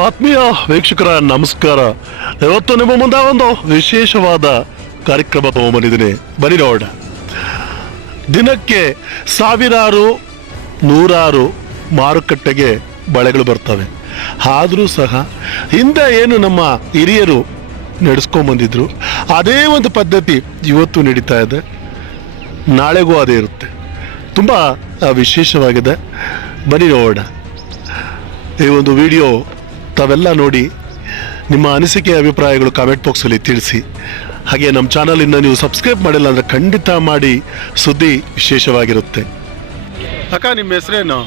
ಆತ್ಮೀಯ ವೀಕ್ಷಕರ ನಮಸ್ಕಾರ. ಇವತ್ತು ನಿಮ್ಮ ಮುಂದೆ ಒಂದು ವಿಶೇಷವಾದ ಕಾರ್ಯಕ್ರಮ ತಗೊಂಡ್ಬಂದಿದ್ದೀನಿ. ಬನ್ನಿ ನೋಡ. ದಿನಕ್ಕೆ ಸಾವಿರಾರು ನೂರಾರು ಮಾರುಕಟ್ಟೆಗೆ ಬಳೆಗಳು ಬರ್ತವೆ. ಆದರೂ ಸಹ ಹಿಂದೆ ಏನು ನಮ್ಮ ಹಿರಿಯರು ನಡೆಸ್ಕೊಂಬಂದಿದ್ರು ಅದೇ ಒಂದು ಪದ್ಧತಿ ಇವತ್ತು ನಡೀತಾ ಇದೆ. ನಾಳೆಗೂ ಅದೇ ಇರುತ್ತೆ. ತುಂಬ ವಿಶೇಷವಾಗಿದೆ. ಬನ್ನಿ ನೋಡ. ಈ ಒಂದು ವಿಡಿಯೋ ತಾವೆಲ್ಲ ನೋಡಿ ನಿಮ್ಮ ಅನಿಸಿಕೆ ಅಭಿಪ್ರಾಯಗಳು ಕಾಮೆಂಟ್ ಬಾಕ್ಸಲ್ಲಿ ತಿಳಿಸಿ. ಹಾಗೆ ನಮ್ಮ ಚಾನಲಿಂದ ನೀವು ಸಬ್ಸ್ಕ್ರೈಬ್ ಮಾಡಿಲ್ಲ ಅಂದರೆ ಖಂಡಿತ ಮಾಡಿ. ಸುದ್ದಿ ವಿಶೇಷವಾಗಿರುತ್ತೆ. ಅಕ್ಕ, ನಿಮ್ಮ ಹೆಸರೇನು?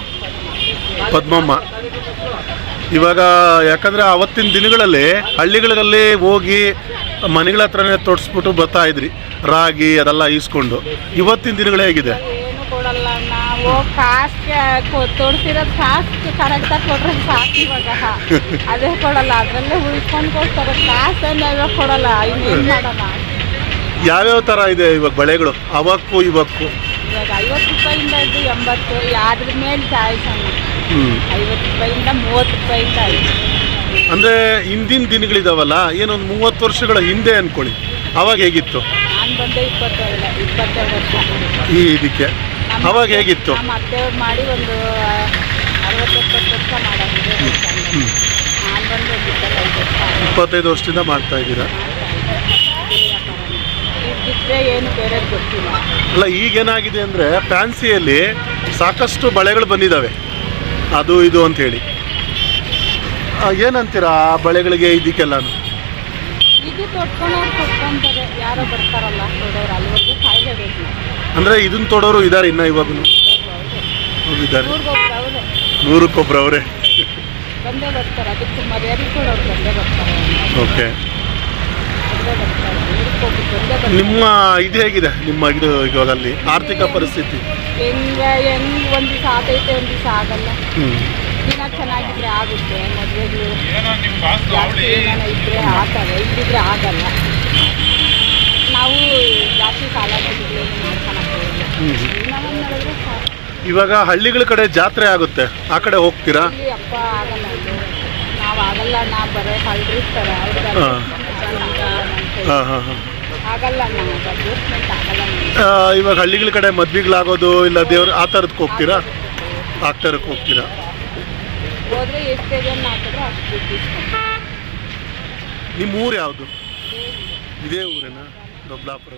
ಪದ್ಮಮ್ಮ. ಇವಾಗ ಯಾಕಂದರೆ ಆವತ್ತಿನ ದಿನಗಳಲ್ಲಿ ಹಳ್ಳಿಗಳಲ್ಲಿ ಹೋಗಿ ಮನೆಗಳ ಹತ್ರನೇ ತೊಡ್ಸ್ಬಿಟ್ಟು ಬರ್ತಾ ಇದ್ರಿ, ರಾಗಿ ಅದೆಲ್ಲ ಈಸ್ಕೊಂಡು. ಇವತ್ತಿನ ದಿನಗಳು ಹೇಗಿದೆ? ಕೊಡಲ್ಲ ನಾವು. ಕಾಸು ತೋಡ್ಸಿರೋದು ಕಾಸು ಕರೆಕ್ಟಾಗಿ ಕೊಟ್ರೆ ಸಾಕು. ಇವಾಗ ಅದೇ ಕೊಡಲ್ಲ, ಅದರಲ್ಲೇ ಉಳ್ಕೊಂಡು ಕೊಡ್ತಾರೆ. ಕಾಸು ನಾವೇ ಕೊಡಲ್ಲ. ಇನ್ನೇನು ಮಾಡೋಣ? ಯಾವ್ಯಾವ ಥರ ಇದೆ ಇವಾಗ ಬಳೆಗಳು ಅವಕ್ಕೂ ಇವಕ್ಕೂ? ಇವಾಗ 50 ರೂಪಾಯಿಂದ ಇದು 80, ಅದ್ರ ಮೇಲೆ ಚಾಯ್ಸ್ ಅಣ್ಣ. 50 ರೂಪಾಯಿಂದ 30 ರೂಪಾಯಿಂದ ಐದು. ಅಂದರೆ ಹಿಂದಿನ ದಿನಗಳಿದಾವಲ್ಲ, ಏನೊಂದು 30 ವರ್ಷಗಳ ಹಿಂದೆ ಅಂದ್ಕೊಳ್ಳಿ, ಅವಾಗ ಹೇಗಿತ್ತು? ನಾನು ಬಂದೆ 22 ವರ್ಷ ಈ ಇದಕ್ಕೆ. ಅವಾಗ ಹೇಗಿತ್ತು? ನಮ್ಮ ಅತ್ತೆಯವ್ರು ಮಾಡಿ ಒಂದು 60-70 ವರ್ಷ ಮಾಡೋದು. ನಾನು ಬಂದು 25 ವರ್ಷದಿಂದ ಮಾಡ್ತಾ ಇದ್ದೀರಾ? ಬಿಟ್ಟರೆ ಏನು ಬೇರೆ ಗೊತ್ತಿಲ್ಲ. ಅಲ್ಲ, ಈಗೇನಾಗಿದೆ ಅಂದರೆ ಫ್ಯಾನ್ಸಿಯಲ್ಲಿ ಸಾಕಷ್ಟು ಬಳೆಗಳು ಬಂದಿದ್ದಾವೆ, ಅದು ಇದು ಅಂಥೇಳಿ. ಏನಂತೀರಾ ಆ ಬಳೆಗಳಿಗೆ ಇದಕ್ಕೆಲ್ಲನೂ? ಇದು ತೊಟ್ಕೊಂಡವ್ರು ತೊಟ್ಕೊಂತಾರೆ, ಯಾರೋ ಬರ್ತಾರಲ್ಲ ತೊಡೋರು, ಅಲ್ಲಿವರೆಗೂ ಕಾಯ್ಲೇಬೇಕು. ಅಂದರೆ ಇದನ್ನು ತೊಡೋರು ಇದ್ದಾರೆ ಇನ್ನು ಇವಾಗೂ? ಹೋಗಿದ್ದಾರೆ. 100ಕ್ಕೊಬ್ರು ಅವರೇ ಬಂದೇ ಬರ್ತಾರೆ. ಅದಕ್ಕೆ ಮರ್ಯಾದೆ ಕೊಡೋರು ಬಂದೇ ಬರ್ತಾರೆ. ಓಕೆ. ನಿಮ್ಮ ಇದು ಹೇಗಿದೆ? ನಿಮ್ಮ ಇದು ಇವಾಗ ಅಲ್ಲಿ ಆರ್ಥಿಕ ಪರಿಸ್ಥಿತಿ ಹೆಂಗೆ ಒಂದು ದಿವಸ ಆಗೈತೆ, ಒಂದು ದಿವಸ ಆಗಲ್ಲ. ದಿನ ಚೆನ್ನಾಗಿದ್ರೆ ಆಗುತ್ತೆ. ಮದುವೆಗಳು ಜಾಸ್ತಿ ಏನಾರ ಇದ್ದರೆ ಆಗ್ತವೆ, ಇದ್ದಿದ್ರೆ ಆಗಲ್ಲ. ನಾವು ಜಾಸ್ತಿ ಸಾಲ ಮಾಡಿದ್ರೆ ನಾವು ಮಾಡಿದ್ರೆ ಸಾಕು. ಇವಾಗ ಹಳ್ಳಿಗಳ ಕಡೆ ಜಾತ್ರೆ ಆಗುತ್ತೆ, ಆ ಕಡೆ ಹೋಗ್ತೀರಾ? ಇಲ್ಲಿ ಅಪ್ಪ ಆಗಲ್ಲ, ನಾವು ಆಗಲ್ಲ. ನಾವು ಬರೋ ಕಳ್ರಿರ್ತಾರೆ ಅವ್ರಿಗೆ ಆಗಲ್ಲ. ನಾವು ಅಡ್ಜಸ್ಟ್ಮೆಂಟ್ ಆಗಲ್ಲ. ಇವಾಗ ಹಳ್ಳಿಗಳ ಕಡೆ ಮದ್ವೆಗಳಾಗೋದು ಇಲ್ಲ ದೇವ್ರು ಆ ಥರದಕ್ಕೆ ಹೋಗ್ತೀರಾ? ಆ ಥರಕ್ಕೆ ಹೋಗ್ತೀರಾ? ಹೋದ್ರೆ ಎಷ್ಟೇ ಜನ ಹಾಕಿದ್ರೆ ಅಷ್ಟು ದುಡ್ಡು ಇಸ್ಕೊಂಡು. ನಿಮ್ಮ ಊರು ಯಾವುದು? ಇದೇ ಊರೇನಾ? ದೊಡ್ಡಬಳ್ಳಾಪುರ?